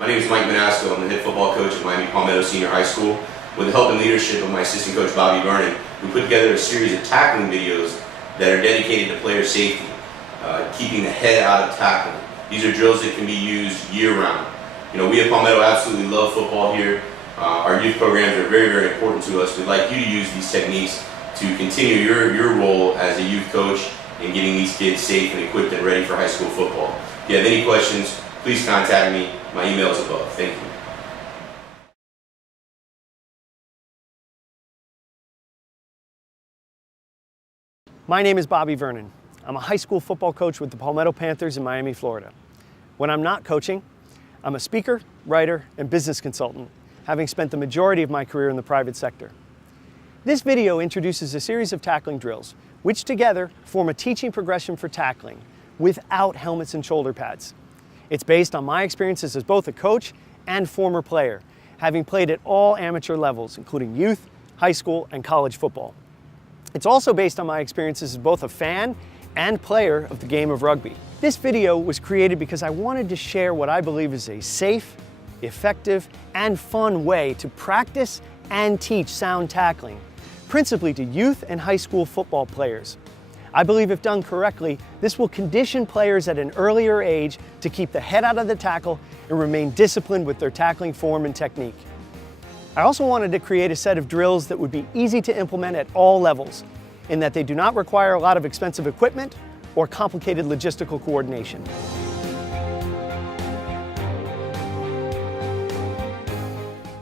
My name is Mike Manasco. I'm the head football coach at Miami Palmetto Senior High School. With the help and leadership of my assistant coach Bobby Vernon, we put together a series of tackling videos that are dedicated to player safety, keeping the head out of tackling. These are drills that can be used year-round. We at Palmetto absolutely love football here. Our youth programs are very, very important to us. We'd like you to use these techniques to continue your role as a youth coach in getting these kids safe and equipped and ready for high school football. If you have any questions, please contact me. My email is above. Thank you. My name is Bobby Vernon. I'm a high school football coach with the Palmetto Panthers in Miami, Florida. When I'm not coaching, I'm a speaker, writer, and business consultant, having spent the majority of my career in the private sector. This video introduces a series of tackling drills, which together form a teaching progression for tackling without helmets and shoulder pads. It's based on my experiences as both a coach and former player, having played at all amateur levels, including youth, high school, and college football. It's also based on my experiences as both a fan and player of the game of rugby. This video was created because I wanted to share what I believe is a safe, effective, and fun way to practice and teach sound tackling, principally to youth and high school football players. I believe if done correctly, this will condition players at an earlier age to keep the head out of the tackle and remain disciplined with their tackling form and technique. I also wanted to create a set of drills that would be easy to implement at all levels, in that they do not require a lot of expensive equipment or complicated logistical coordination.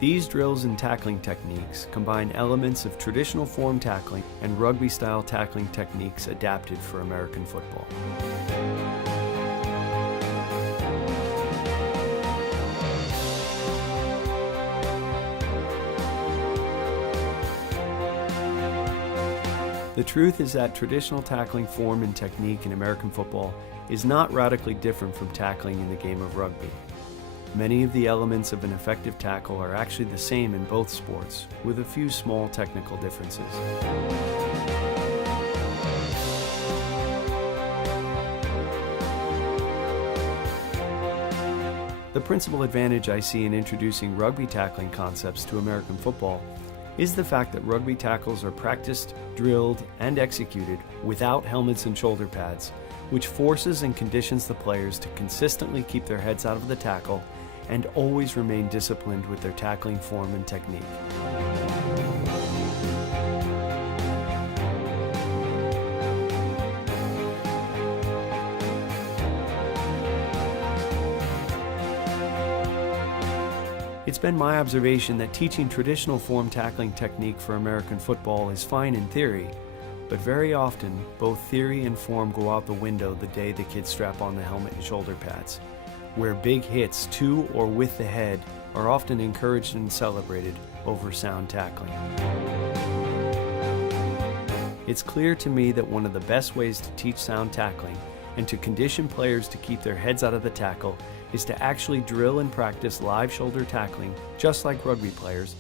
These drills and tackling techniques combine elements of traditional form tackling and rugby-style tackling techniques adapted for American football. The truth is that traditional tackling form and technique in American football is not radically different from tackling in the game of rugby. Many of the elements of an effective tackle are actually the same in both sports, with a few small technical differences. The principal advantage I see in introducing rugby tackling concepts to American football is the fact that rugby tackles are practiced, drilled, and executed without helmets and shoulder pads, which forces and conditions the players to consistently keep their heads out of the tackle and always remain disciplined with their tackling form and technique. It's been my observation that teaching traditional form tackling technique for American football is fine in theory, but very often both theory and form go out the window the day the kids strap on the helmet and shoulder pads, where big hits to or with the head are often encouraged and celebrated over sound tackling. It's clear to me that one of the best ways to teach sound tackling and to condition players to keep their heads out of the tackle is to actually drill and practice live shoulder tackling, just like rugby players.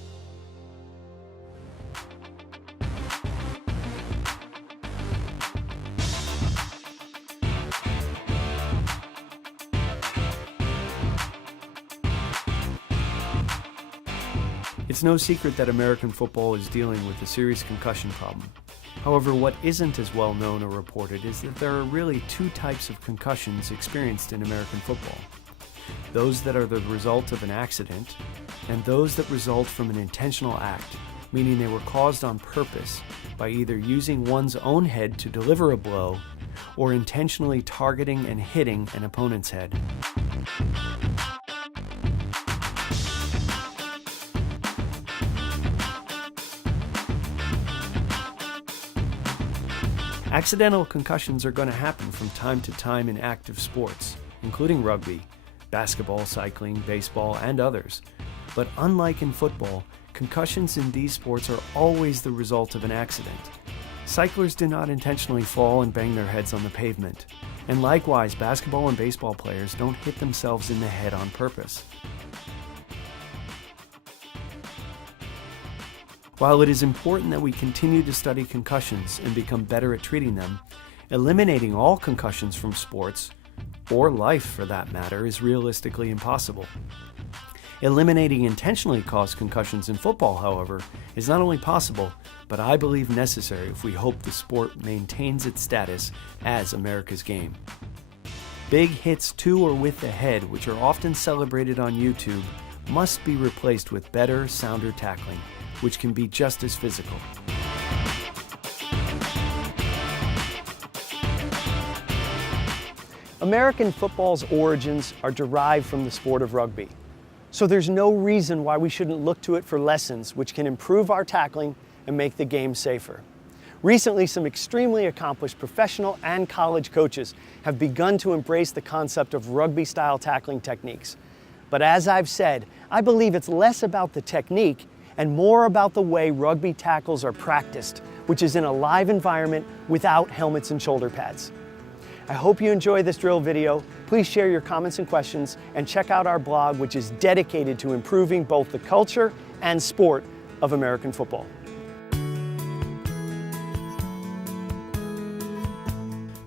It's no secret that American football is dealing with a serious concussion problem. However, what isn't as well known or reported is that there are really two types of concussions experienced in American football. Those that are the result of an accident, and those that result from an intentional act, meaning they were caused on purpose by either using one's own head to deliver a blow or intentionally targeting and hitting an opponent's head. Accidental concussions are going to happen from time to time in active sports, including rugby, basketball, cycling, baseball, and others. But unlike in football, concussions in these sports are always the result of an accident. Cyclers do not intentionally fall and bang their heads on the pavement. And likewise, basketball and baseball players don't hit themselves in the head on purpose. While it is important that we continue to study concussions and become better at treating them, eliminating all concussions from sports, or life for that matter, is realistically impossible. Eliminating intentionally caused concussions in football, however, is not only possible, but I believe necessary if we hope the sport maintains its status as America's game. Big hits to or with the head, which are often celebrated on YouTube, must be replaced with better, sounder tackling, which can be just as physical. American football's origins are derived from the sport of rugby. So there's no reason why we shouldn't look to it for lessons which can improve our tackling and make the game safer. Recently, some extremely accomplished professional and college coaches have begun to embrace the concept of rugby-style tackling techniques. But as I've said, I believe it's less about the technique and more about the way rugby tackles are practiced, which is in a live environment without helmets and shoulder pads. I hope you enjoy this drill video. Please share your comments and questions and check out our blog, which is dedicated to improving both the culture and sport of American football.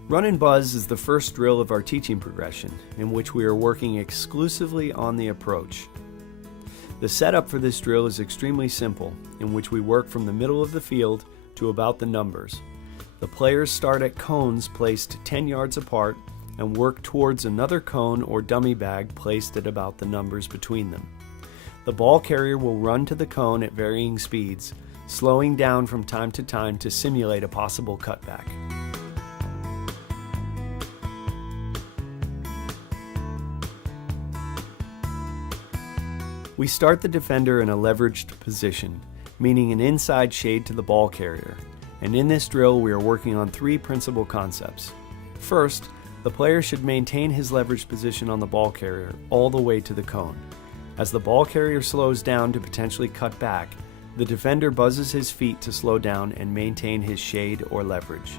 Run and Buzz is the first drill of our teaching progression, in which we are working exclusively on the approach. The setup for this drill is extremely simple, in which we work from the middle of the field to about the numbers. The players start at cones placed 10 yards apart and work towards another cone or dummy bag placed at about the numbers between them. The ball carrier will run to the cone at varying speeds, slowing down from time to time to simulate a possible cutback. We start the defender in a leveraged position, meaning an inside shade to the ball carrier. And in this drill, we are working on three principal concepts. First, the player should maintain his leveraged position on the ball carrier all the way to the cone. As the ball carrier slows down to potentially cut back, the defender buzzes his feet to slow down and maintain his shade or leverage.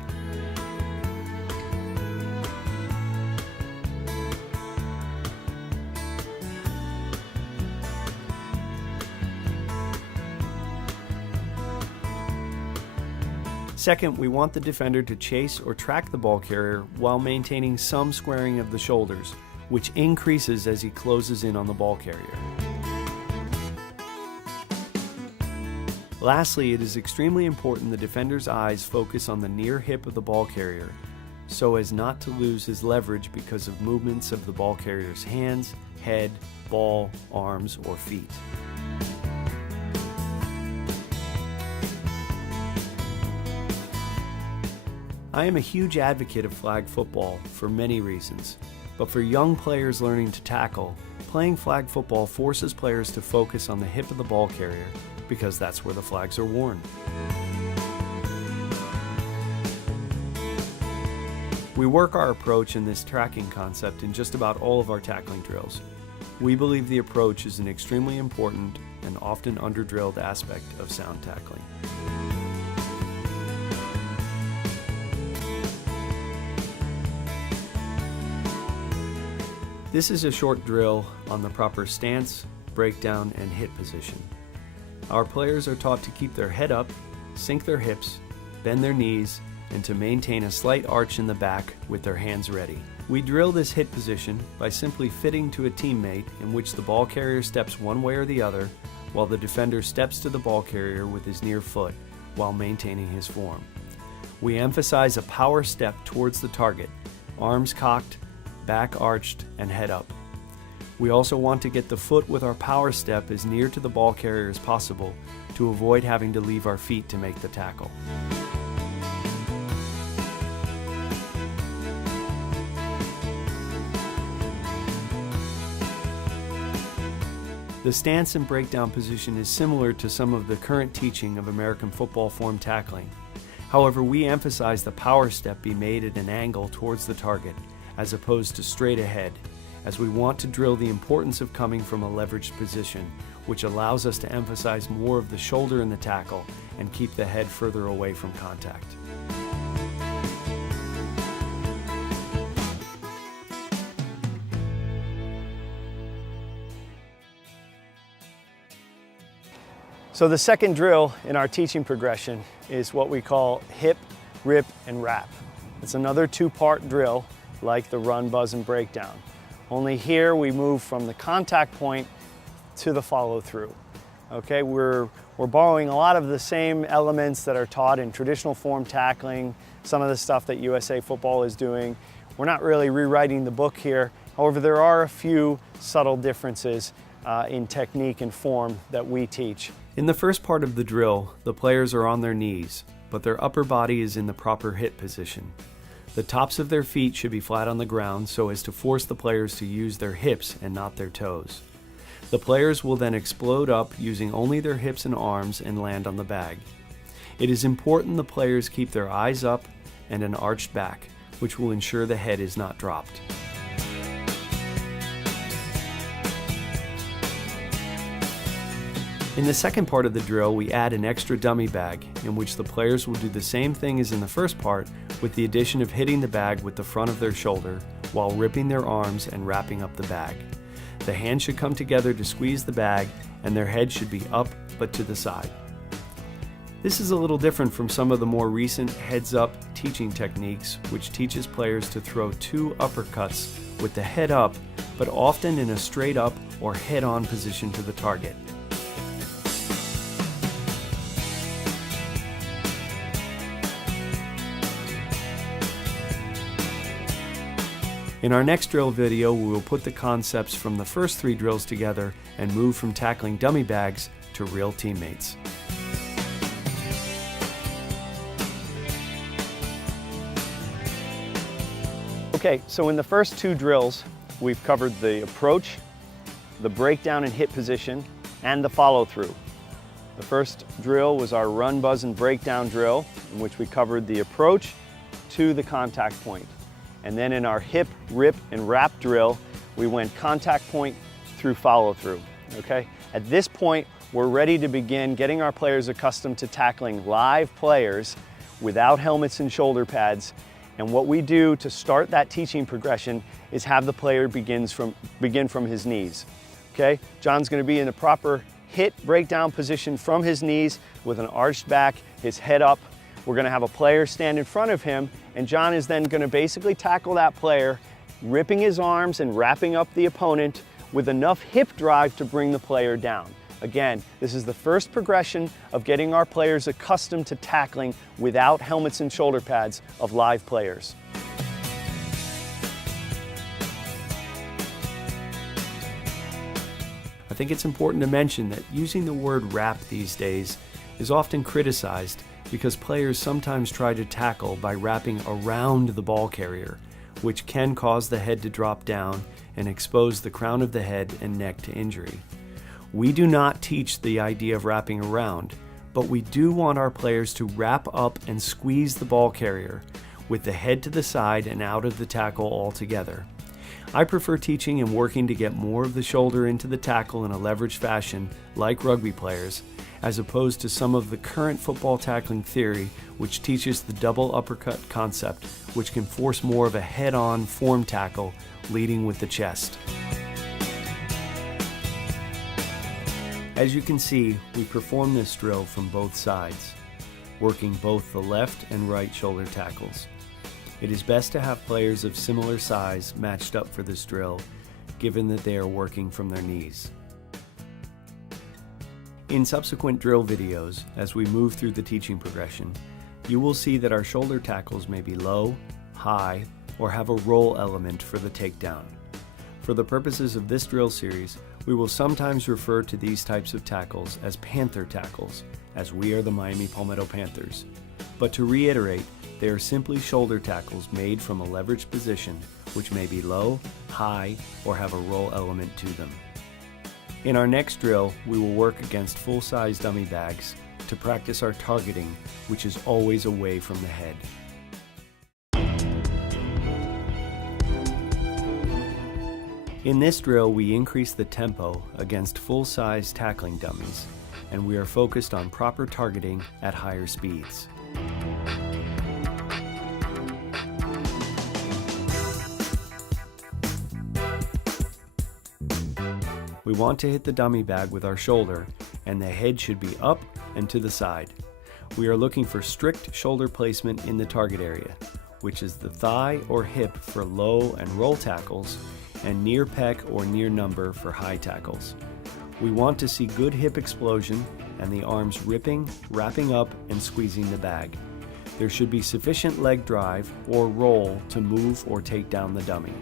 Second, we want the defender to chase or track the ball carrier while maintaining some squaring of the shoulders, which increases as he closes in on the ball carrier. Lastly, it is extremely important the defender's eyes focus on the near hip of the ball carrier so as not to lose his leverage because of movements of the ball carrier's hands, head, ball, arms, or feet. I am a huge advocate of flag football for many reasons, but for young players learning to tackle, playing flag football forces players to focus on the hip of the ball carrier because that's where the flags are worn. We work our approach in this tracking concept in just about all of our tackling drills. We believe the approach is an extremely important and often under-drilled aspect of sound tackling. This is a short drill on the proper stance, breakdown, and hit position. Our players are taught to keep their head up, sink their hips, bend their knees, and to maintain a slight arch in the back with their hands ready. We drill this hit position by simply fitting to a teammate in which the ball carrier steps one way or the other, while the defender steps to the ball carrier with his near foot while maintaining his form. We emphasize a power step towards the target, arms cocked, back arched, and head up. We also want to get the foot with our power step as near to the ball carrier as possible to avoid having to leave our feet to make the tackle. The stance and breakdown position is similar to some of the current teaching of American football form tackling. However, we emphasize the power step be made at an angle towards the target as opposed to straight ahead, as we want to drill the importance of coming from a leveraged position, which allows us to emphasize more of the shoulder in the tackle and keep the head further away from contact. So the second drill in our teaching progression is what we call hip, rip, and wrap. It's another two-part drill like the run, buzz, and breakdown. Only here we move from the contact point to the follow through. Okay, we're borrowing a lot of the same elements that are taught in traditional form tackling, some of the stuff that USA football is doing. We're not really rewriting the book here. However, there are a few subtle differences in technique and form that we teach. In the first part of the drill, the players are on their knees, but their upper body is in the proper hip position. The tops of their feet should be flat on the ground so as to force the players to use their hips and not their toes. The players will then explode up using only their hips and arms and land on the bag. It is important the players keep their eyes up and an arched back, which will ensure the head is not dropped. In the second part of the drill, we add an extra dummy bag in which the players will do the same thing as in the first part with the addition of hitting the bag with the front of their shoulder while ripping their arms and wrapping up the bag. The hands should come together to squeeze the bag and their head should be up but to the side. This is a little different from some of the more recent heads-up teaching techniques, which teaches players to throw 2 uppercuts with the head up, but often in a straight up or head-on position to the target. In our next drill video, we will put the concepts from the first 3 drills together and move from tackling dummy bags to real teammates. Okay, so in the first 2 drills, we've covered the approach, the breakdown and hit position, and the follow through. The first drill was our run, buzz, and breakdown drill, in which we covered the approach to the contact point. And then in our hip, rip, and wrap drill, we went contact point through follow through, okay? At this point, we're ready to begin getting our players accustomed to tackling live players without helmets and shoulder pads. And what we do to start that teaching progression is have the player begin from his knees, okay? John's gonna be in the proper hit breakdown position from his knees with an arched back, his head up. We're gonna have a player stand in front of him, and John is then gonna basically tackle that player, ripping his arms and wrapping up the opponent with enough hip drive to bring the player down. Again, this is the first progression of getting our players accustomed to tackling without helmets and shoulder pads of live players. I think it's important to mention that using the word wrap these days is often criticized because players sometimes try to tackle by wrapping around the ball carrier, which can cause the head to drop down and expose the crown of the head and neck to injury. We do not teach the idea of wrapping around, but we do want our players to wrap up and squeeze the ball carrier with the head to the side and out of the tackle altogether. I prefer teaching and working to get more of the shoulder into the tackle in a leveraged fashion, like rugby players, as opposed to some of the current football tackling theory, which teaches the double uppercut concept, which can force more of a head-on form tackle, leading with the chest. As you can see, we perform this drill from both sides, working both the left and right shoulder tackles. It is best to have players of similar size matched up for this drill, given that they are working from their knees. In subsequent drill videos, as we move through the teaching progression, you will see that our shoulder tackles may be low, high, or have a roll element for the takedown. For the purposes of this drill series, we will sometimes refer to these types of tackles as panther tackles, as we are the Miami Palmetto Panthers. But to reiterate, they are simply shoulder tackles made from a leveraged position, which may be low, high, or have a roll element to them. In our next drill, we will work against full-size dummy bags to practice our targeting, which is always away from the head. In this drill, we increase the tempo against full-size tackling dummies, and we are focused on proper targeting at higher speeds. We want to hit the dummy bag with our shoulder, and the head should be up and to the side. We are looking for strict shoulder placement in the target area. which is the thigh or hip for low and roll tackles, and near pec or near number for high tackles. We want to see good hip explosion and the arms ripping, wrapping up, and squeezing the bag. There should be sufficient leg drive or roll to move or take down the dummy.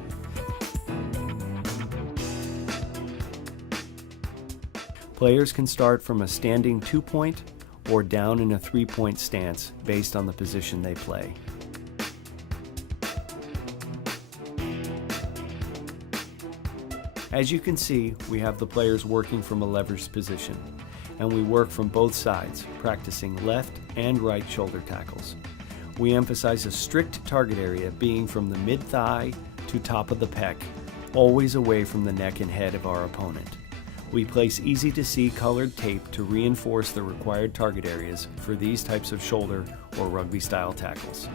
Players can start from a standing 2-point or down in a 3-point stance based on the position they play. As you can see, we have the players working from a leverage position, and we work from both sides, practicing left and right shoulder tackles. We emphasize a strict target area being from the mid-thigh to top of the pec, always away from the neck and head of our opponent. We place easy-to-see colored tape to reinforce the required target areas for these types of shoulder or rugby-style tackles.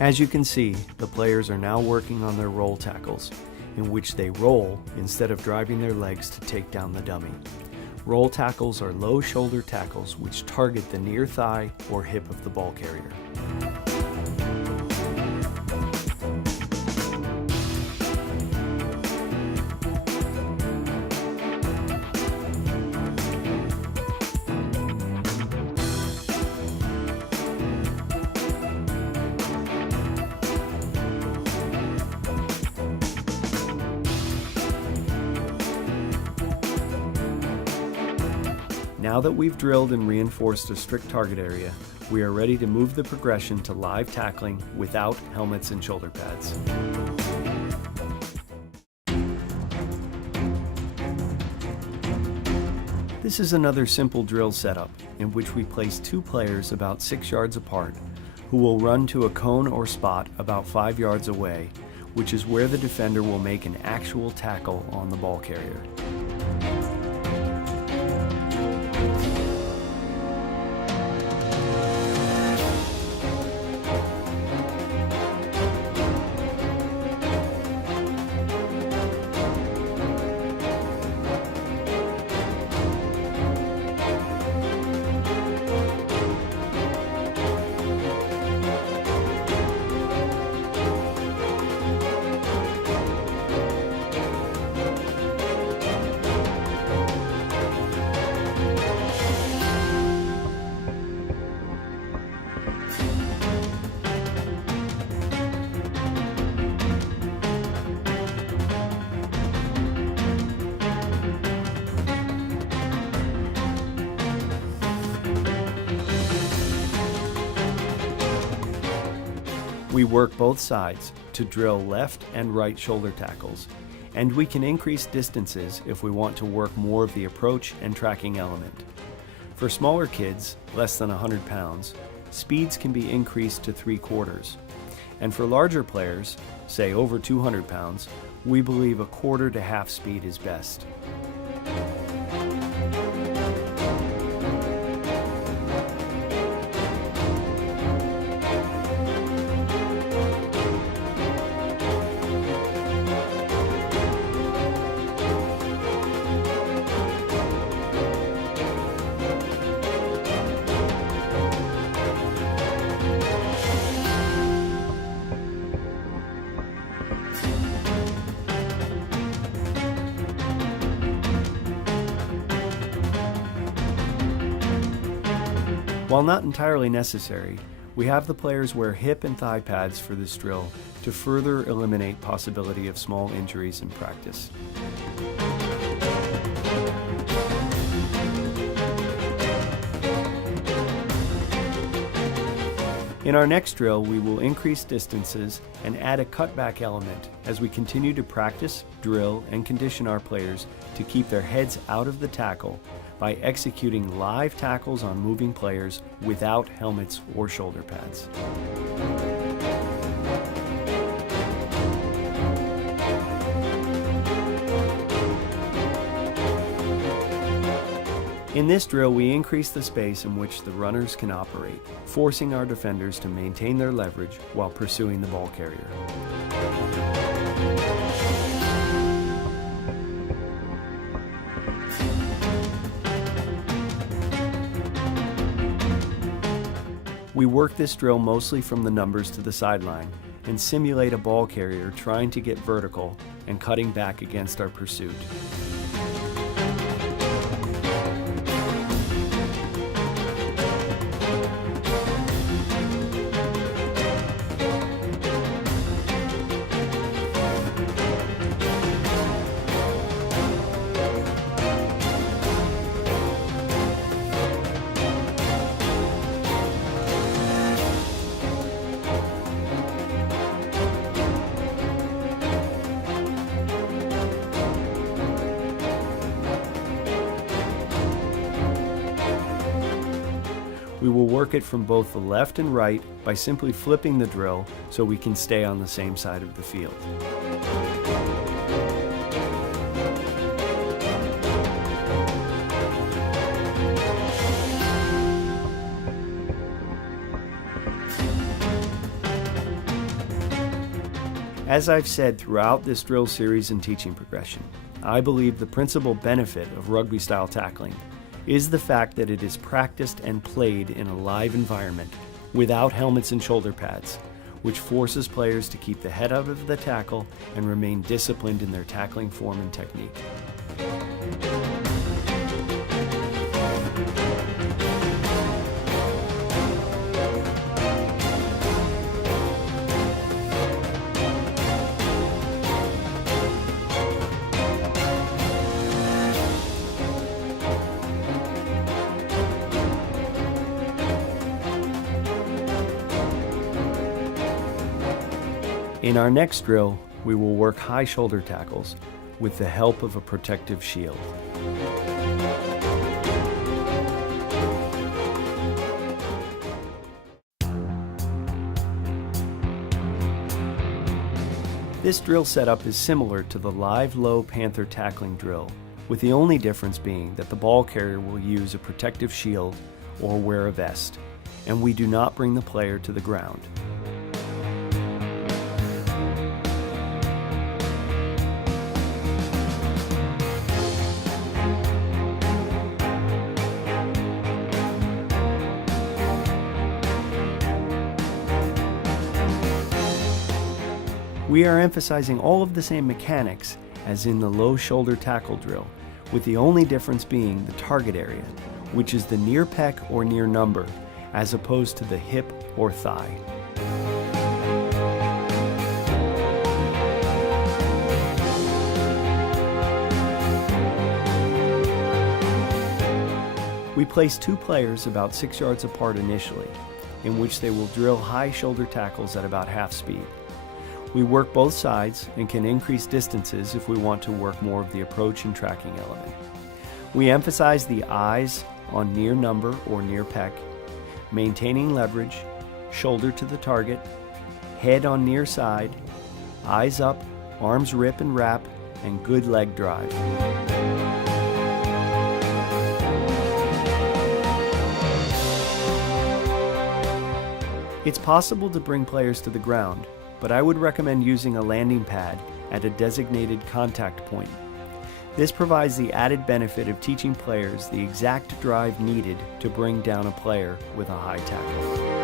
As you can see, the players are now working on their roll tackles, in which they roll instead of driving their legs to take down the dummy. Roll tackles are low shoulder tackles which target the near thigh or hip of the ball carrier. Now that we've drilled and reinforced a strict target area, we are ready to move the progression to live tackling without helmets and shoulder pads. This is another simple drill setup in which we place 2 players about 6 yards apart who will run to a cone or spot about 5 yards away, which is where the defender will make an actual tackle on the ball carrier. We work both sides to drill left and right shoulder tackles, and we can increase distances if we want to work more of the approach and tracking element. For smaller kids, less than 100 pounds, speeds can be increased to 3/4. And for larger players, say over 200 pounds, we believe 1/4 to half speed is best. While not entirely necessary, we have the players wear hip and thigh pads for this drill to further eliminate possibility of small injuries in practice. In our next drill, we will increase distances and add a cutback element as we continue to practice, drill, and condition our players to keep their heads out of the tackle by executing live tackles on moving players without helmets or shoulder pads. In this drill, we increase the space in which the runners can operate, forcing our defenders to maintain their leverage while pursuing the ball carrier. We work this drill mostly from the numbers to the sideline and simulate a ball carrier trying to get vertical and cutting back against our pursuit. We will work it from both the left and right by simply flipping the drill so we can stay on the same side of the field. As I've said throughout this drill series and teaching progression, I believe the principal benefit of rugby-style tackling is the fact that it is practiced and played in a live environment without helmets and shoulder pads, which forces players to keep the head out of the tackle and remain disciplined in their tackling form and technique. In our next drill, we will work high shoulder tackles with the help of a protective shield. This drill setup is similar to the live low Panther tackling drill, with the only difference being that the ball carrier will use a protective shield or wear a vest, and we do not bring the player to the ground. We are emphasizing all of the same mechanics as in the low shoulder tackle drill, with the only difference being the target area, which is the near pec or near number, as opposed to the hip or thigh. We place two players about 6 yards apart initially, in which they will drill high shoulder tackles at about half speed. We work both sides and can increase distances if we want to work more of the approach and tracking element. We emphasize the eyes on near number or near pec, maintaining leverage, shoulder to the target, head on near side, eyes up, arms rip and wrap, and good leg drive. It's possible to bring players to the ground, but I would recommend using a landing pad at a designated contact point. This provides the added benefit of teaching players the exact drive needed to bring down a player with a high tackle.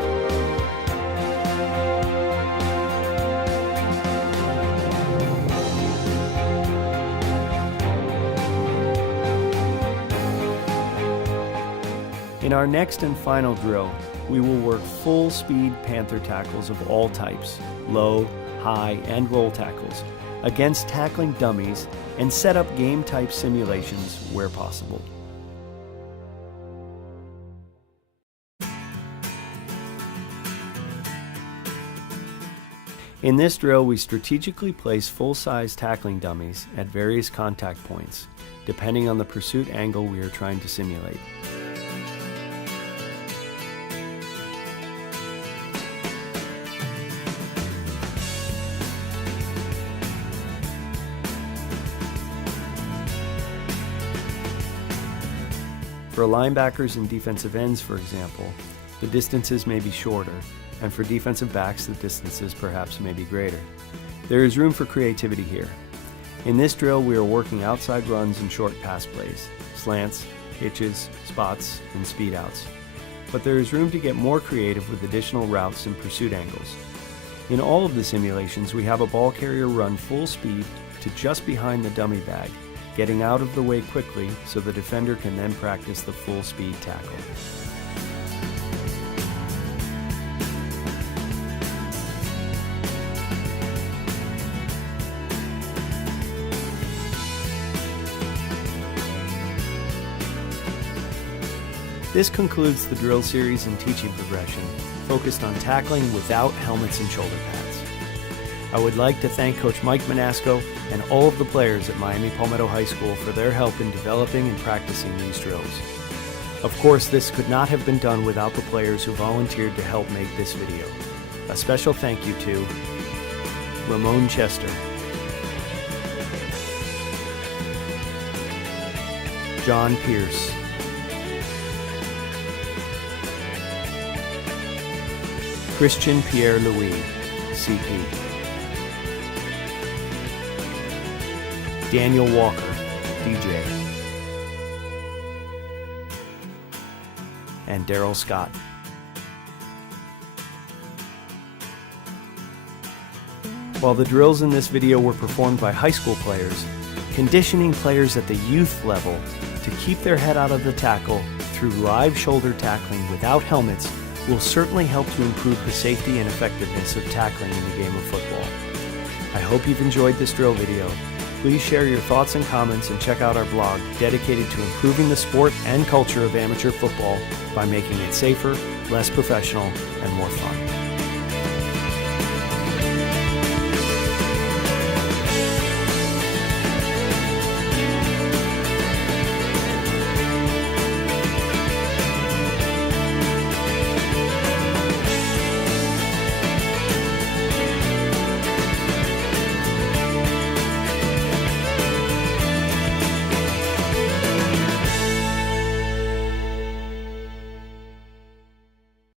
In our next and final drill, we will work full-speed Panther tackles of all types, low, high, and roll tackles, against tackling dummies and set up game-type simulations where possible. In this drill, we strategically place full-size tackling dummies at various contact points, depending on the pursuit angle we are trying to simulate. For linebackers and defensive ends, for example, the distances may be shorter, and for defensive backs, the distances perhaps may be greater. There is room for creativity here. In this drill, we are working outside runs and short pass plays, slants, hitches, spots, and speed outs. But there is room to get more creative with additional routes and pursuit angles. In all of the simulations, we have a ball carrier run full speed to just behind the dummy bag, getting out of the way quickly so the defender can then practice the full speed tackle. This concludes the drill series and teaching progression focused on tackling without helmets and shoulder pads. I would like to thank Coach Mike Manasco and all of the players at Miami Palmetto High School for their help in developing and practicing these drills. Of course, this could not have been done without the players who volunteered to help make this video. A special thank you to Ramon Chester, John Pierce, Christian Pierre-Louis, CP, Daniel Walker, DJ, and Daryl Scott. While the drills in this video were performed by high school players, conditioning players at the youth level to keep their head out of the tackle through live shoulder tackling without helmets will certainly help to improve the safety and effectiveness of tackling in the game of football. I hope you've enjoyed this drill video. Please share your thoughts and comments and check out our blog dedicated to improving the sport and culture of amateur football by making it safer, less professional, and more fun.